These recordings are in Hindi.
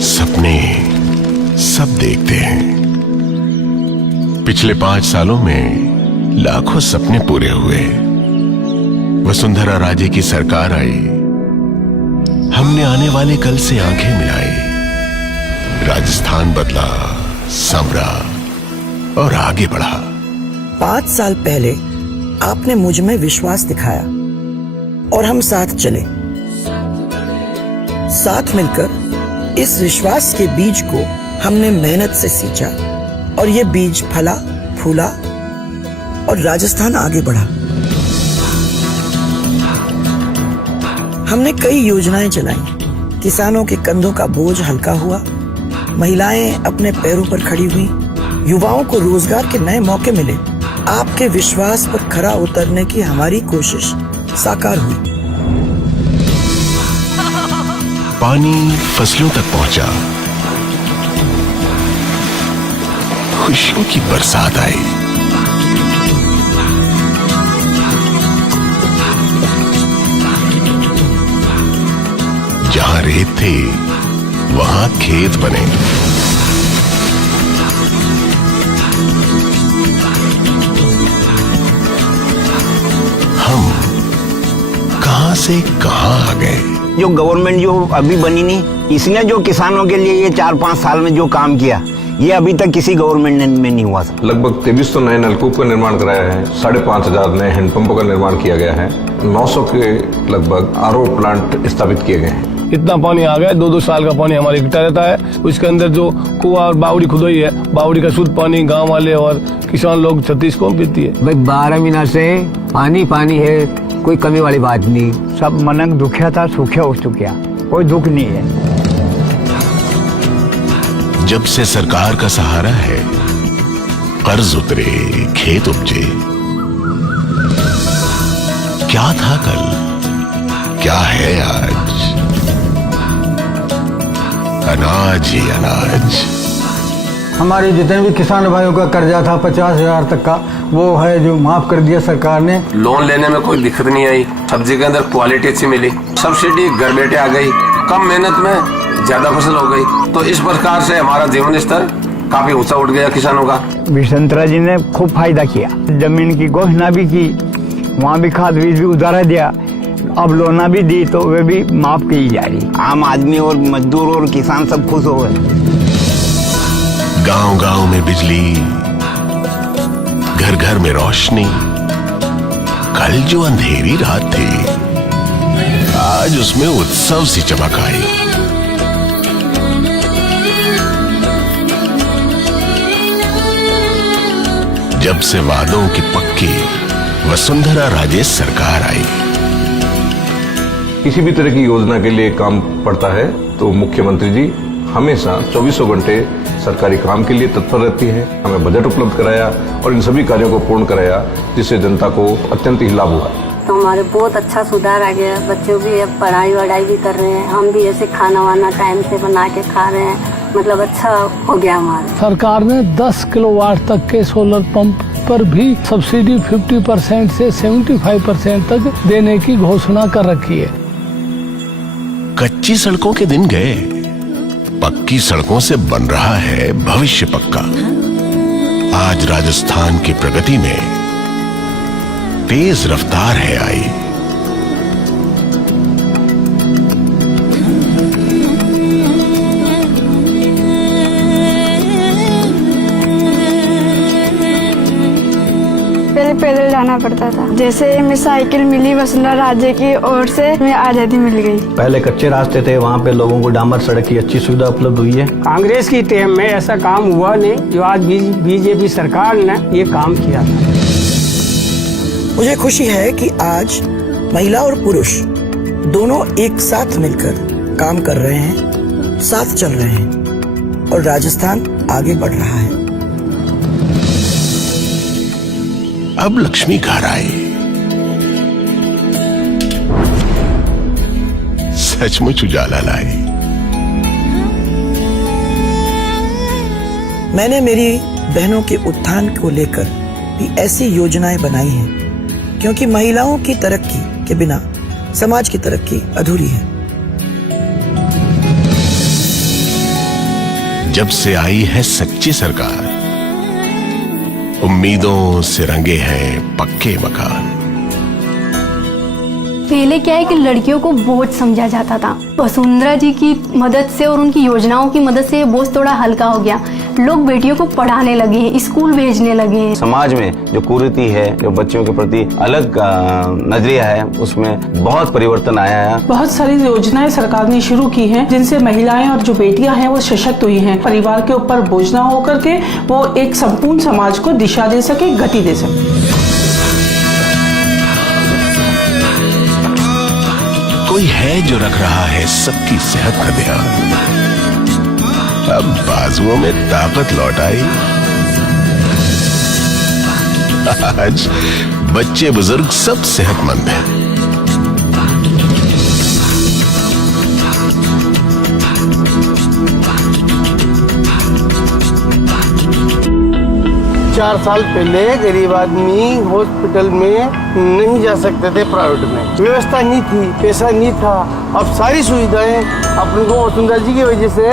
सपने सब देखते हैं। पिछले 5 सालों में लाखों सपने पूरे हुए। वसुंधरा राजे की सरकार आई, हमने आने वाले कल से आंखें मिलाई। राजस्थान बदला, संवरा और आगे बढ़ा। 5 साल पहले आपने मुझ में विश्वास दिखाया और हम साथ चले। साथ मिलकर इस विश्वास के बीज को हमने मेहनत से सींचा और ये बीज फला, फूला और राजस्थान आगे बढ़ा। हमने कई योजनाएं चलाई। किसानों के कंधों का बोझ हल्का हुआ, महिलाएं अपने पैरों पर खड़ी हुई, युवाओं को रोजगार के नए मौके मिले। आपके विश्वास पर खरा उतरने की हमारी कोशिश साकार हुई। पानी फसलों तक पहुंचा, खुशियों की बरसात आई। जहां रेत थे वहां खेत बने। हम कहां से कहां आ गए। जो गवर्नमेंट जो अभी बनी नहीं, इसने जो किसानों के लिए ये 4-5 साल में जो काम किया, ये अभी तक किसी गवर्नमेंट में नहीं हुआ था। लगभग 2300 नए नलकूप का निर्माण कराया है, 5500 नए हैंडपंपों का निर्माण किया गया है, 900 के लगभग आरओ प्लांट स्थापित किए गए हैं। इतना पानी आ गया, 2-2 साल का पानी हमारे इकट्ठा रहता है। उसके अंदर जो कुआं और बावड़ी खुदाई है, बावड़ी का शुद्ध पानी गांव वाले और किसान लोग 36 को पीती है। भाई 12 महीना से पानी पानी है, कोई कमी वाली बात नहीं। सब मनक दुखिया था, सूखा हो चुका, कोई दुख नहीं है। जब से सरकार का सहारा है, कर्ज उतरे, खेत उपजे। क्या था कल, क्या है आज? अनाज ही अनाज। हमारे जितने भी किसान भाइयों का कर्जा था 50,000 तक का, वो है जो माफ कर दिया सरकार ने। लोन लेने में कोई दिक्कत नहीं आई, सब्जी के अंदर क्वालिटी अच्छी मिली, सब्सिडी घर बैठे आ गई, कम मेहनत में ज्यादा फसल हो गई। तो इस प्रकार से हमारा जीवन स्तर काफी ऊंचा उठ गया किसानों का। विशंतरा जी ने खूब फायदा किया, जमीन की घोषणा भी की, वहाँ भी खाद बीज भी उधारा दिया, अब लोना भी दी तो वे भी माफ की जा रही। आम आदमी और मजदूर और किसान सब खुश हो गए। गांव-गांव में बिजली, घर घर में रोशनी। कल जो अंधेरी रात थी, आज उसमें उत्सव सी चमक आई। जब से वादों की पक्की वसुंधरा राजे सरकार आई। किसी भी तरह की योजना के लिए काम पड़ता है तो मुख्यमंत्री जी हमेशा 24 घंटे सरकारी काम के लिए तत्पर रहती है। हमें बजट उपलब्ध कराया और इन सभी कार्यों को पूर्ण कराया, जिससे जनता को अत्यंत ही लाभ हुआ। तो हमारे बहुत अच्छा सुधार आ गया। बच्चों भी अब पढ़ाई वढ़ाई भी कर रहे हैं, हम भी ऐसे खाना वाना टाइम से बना के खा रहे हैं। मतलब अच्छा हो गया हमारा। सरकार ने 10 किलोवाट तक के सोलर पंप पर भी सब्सिडी 50% से 75% तक देने की घोषणा कर रखी है। कच्ची सड़कों के दिन गए, पक्की सड़कों से बन रहा है भविष्य पक्का। आज राजस्थान की प्रगति में तेज रफ्तार है आई। पहले पैदल जाना पड़ता था, जैसे हमें साइकिल मिली वसुंधरा राजे की ओर से हमें आजादी मिल गई। पहले कच्चे रास्ते थे, वहाँ पे लोगों को डामर सड़क की अच्छी सुविधा उपलब्ध हुई है। कांग्रेस की टाइम में ऐसा काम हुआ नहीं जो आज बीजेपी सरकार ने ये काम किया था। मुझे खुशी है कि आज महिला और पुरुष दोनों एक साथ मिलकर काम कर रहे हैं, साथ चल रहे हैं और राजस्थान आगे बढ़ रहा है। अब लक्ष्मी घर आए। सचमुच उजाला लाई। मैंने मेरी बहनों के उत्थान को लेकर भी ऐसी योजनाएं बनाई हैं, क्योंकि महिलाओं की तरक्की के बिना समाज की तरक्की अधूरी है। जब से आई है सच्ची सरकार, उम्मीदों से रंगे हैं पक्के मकान। पहले क्या है कि लड़कियों को बोझ समझा जाता था। वसुंधरा जी की मदद से और उनकी योजनाओं की मदद से ये बोझ थोड़ा हल्का हो गया। लोग बेटियों को पढ़ाने लगे हैं, स्कूल भेजने लगे हैं। समाज में जो कुरीति है, जो बच्चियों के प्रति अलग नजरिया है, उसमें बहुत परिवर्तन आया है। बहुत सारी योजनाएं सरकार ने शुरू की हैं, जिनसे महिलाएं और जो बेटियां हैं वो सशक्त हुई हैं। परिवार के ऊपर बोझ ना होकर के वो एक संपूर्ण समाज को दिशा दे सके, गति दे सके। कोई है जो रख रहा है सबकी सेहत का ध्यान। अब बाजुओं में ताकत लौट आई। आज बच्चे बुजुर्ग सब सेहतमंद हैं। चार साल पहले गरीब आदमी हॉस्पिटल में नहीं जा सकते थे, प्राइवेट में व्यवस्था नहीं थी, पैसा नहीं था। अब सारी सुविधाएं अपन को वसुंधरा जी की वजह से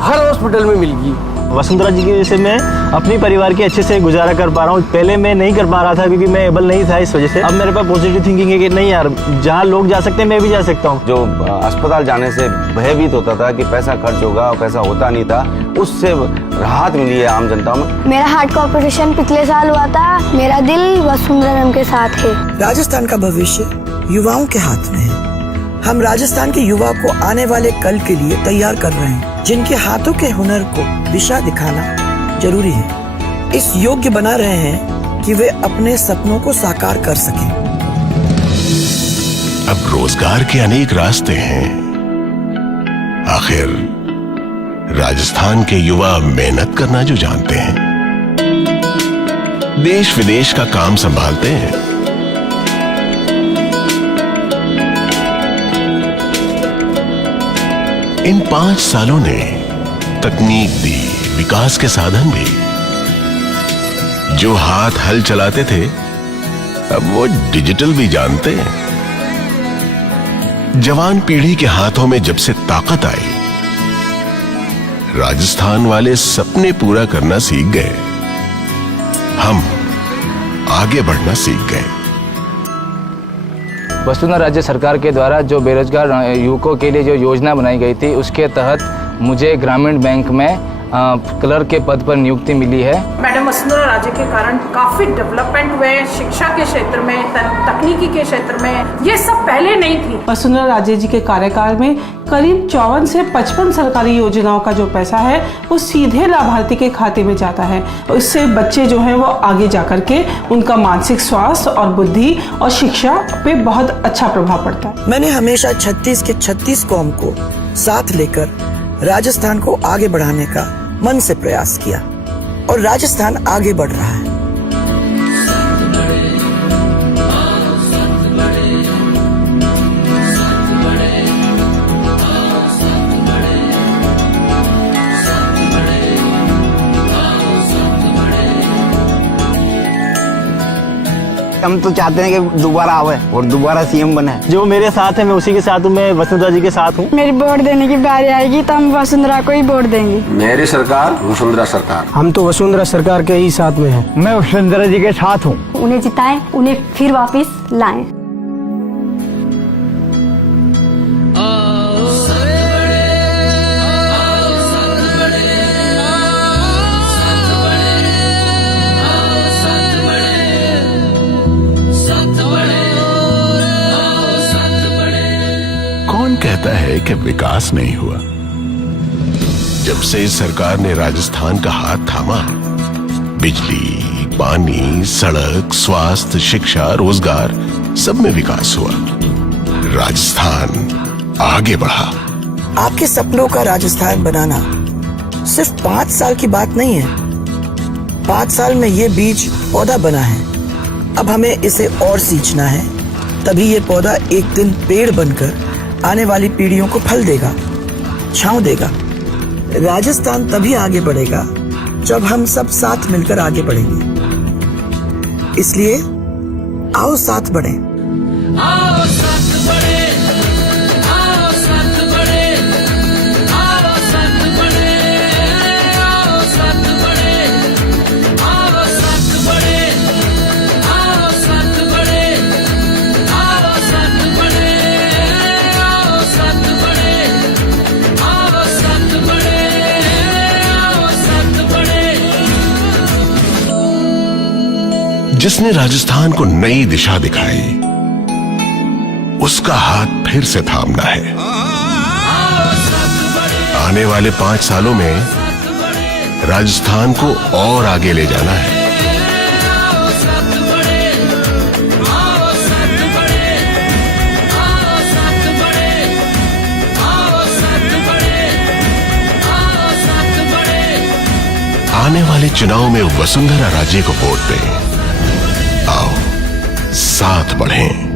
हर हॉस्पिटल में मिल गई। वसुंधरा जी की वजह से मैं अपनी परिवार के अच्छे से गुजारा कर पा रहा हूँ। पहले मैं नहीं कर पा रहा था क्योंकि मैं एबल नहीं था, इस वजह से अब मेरे पास पॉजिटिव थिंकिंग है कि नहीं यार, जहाँ लोग जा सकते हैं मैं भी जा सकता हूँ। जो अस्पताल जाने से भयभीत होता था कि पैसा खर्च होगा और पैसा होता नहीं था, उससे राहत मिली है आम जनता में। मेरा हार्ट का ऑपरेशन पिछले साल हुआ था। मेरा दिल वसुंधरा मैम के साथ है। राजस्थान का भविष्य युवाओं के हाथ में है। हम राजस्थान के युवा को आने वाले कल के लिए तैयार कर रहे हैं, जिनके हाथों के हुनर को दिशा दिखाना जरूरी है। इस योग्य बना रहे हैं कि वे अपने सपनों को साकार कर सकें। अब रोजगार के अनेक रास्ते हैं। आखिर राजस्थान के युवा मेहनत करना जो जानते हैं, देश विदेश का काम संभालते हैं। इन 5 सालों ने तकनीक दी, विकास के साधन भी। जो हाथ हल चलाते थे अब वो डिजिटल भी जानते हैं। जवान पीढ़ी के हाथों में जब से ताकत आई, राजस्थान वाले सपने पूरा करना सीख गए। हम आगे बढ़ना सीख गए। वसुंधरा राज्य सरकार के द्वारा जो बेरोजगार युवकों के लिए जो योजना बनाई गई थी, उसके तहत मुझे ग्रामीण बैंक में क्लर्क के पद पर नियुक्ति मिली है। मैडम वसुंधरा राजे के कारण काफी डेवलपमेंट हुए, शिक्षा के क्षेत्र में, तकनीकी के क्षेत्र में, ये सब पहले नहीं थी। वसुंधरा राजे जी के कार्यकाल में करीब 54 से 55 सरकारी योजनाओं का जो पैसा है वो सीधे लाभार्थी के खाते में जाता है। इससे बच्चे जो हैं वो आगे जाकर के उनका मानसिक स्वास्थ्य और बुद्धि और शिक्षा पे बहुत अच्छा प्रभाव पड़ता है। मैंने हमेशा 36 के 36 कौम को साथ लेकर राजस्थान को आगे बढ़ाने का मन से प्रयास किया और राजस्थान आगे बढ़ रहा है। हम तो चाहते हैं कि दोबारा आवे और दोबारा सीएम बने। जो मेरे साथ है मैं उसी के साथ हूँ, मैं वसुंधरा जी के साथ हूँ। मेरी वोट देने की बारी आएगी तो हम वसुंधरा को ही वोट देंगे। मेरी सरकार वसुंधरा सरकार। हम तो वसुंधरा सरकार के ही साथ में हैं। मैं वसुंधरा जी के साथ हूँ। उन्हें जिताएं, उन्हें फिर वापस लाएं। कौन कहता है कि विकास नहीं हुआ? जब से इस सरकार ने राजस्थान का हाथ थामा, बिजली, पानी, सड़क, स्वास्थ्य, शिक्षा, रोजगार सब में विकास हुआ। राजस्थान आगे बढ़ा। आपके सपनों का राजस्थान बनाना सिर्फ 5 साल की बात नहीं है। 5 साल में ये बीज पौधा बना है। अब हमें इसे और सींचना है, तभी ये पौधा एक दिन पेड़ बनकर आने वाली पीढ़ियों को फल देगा, छांव देगा। राजस्थान तभी आगे बढ़ेगा जब हम सब साथ मिलकर आगे बढ़ेंगे। इसलिए आओ साथ बढ़ें। आओ साथ बढ़े, आओ साथ बढ़े, आओ साथ बढ़े, जिसने राजस्थान को नई दिशा दिखाई, उसका हाथ फिर से थामना है। आने वाले 5 सालों में राजस्थान को और आगे ले जाना है। आने वाले चुनाव में वसुंधरा राजे को वोट दें। आओ साथ बढ़ें।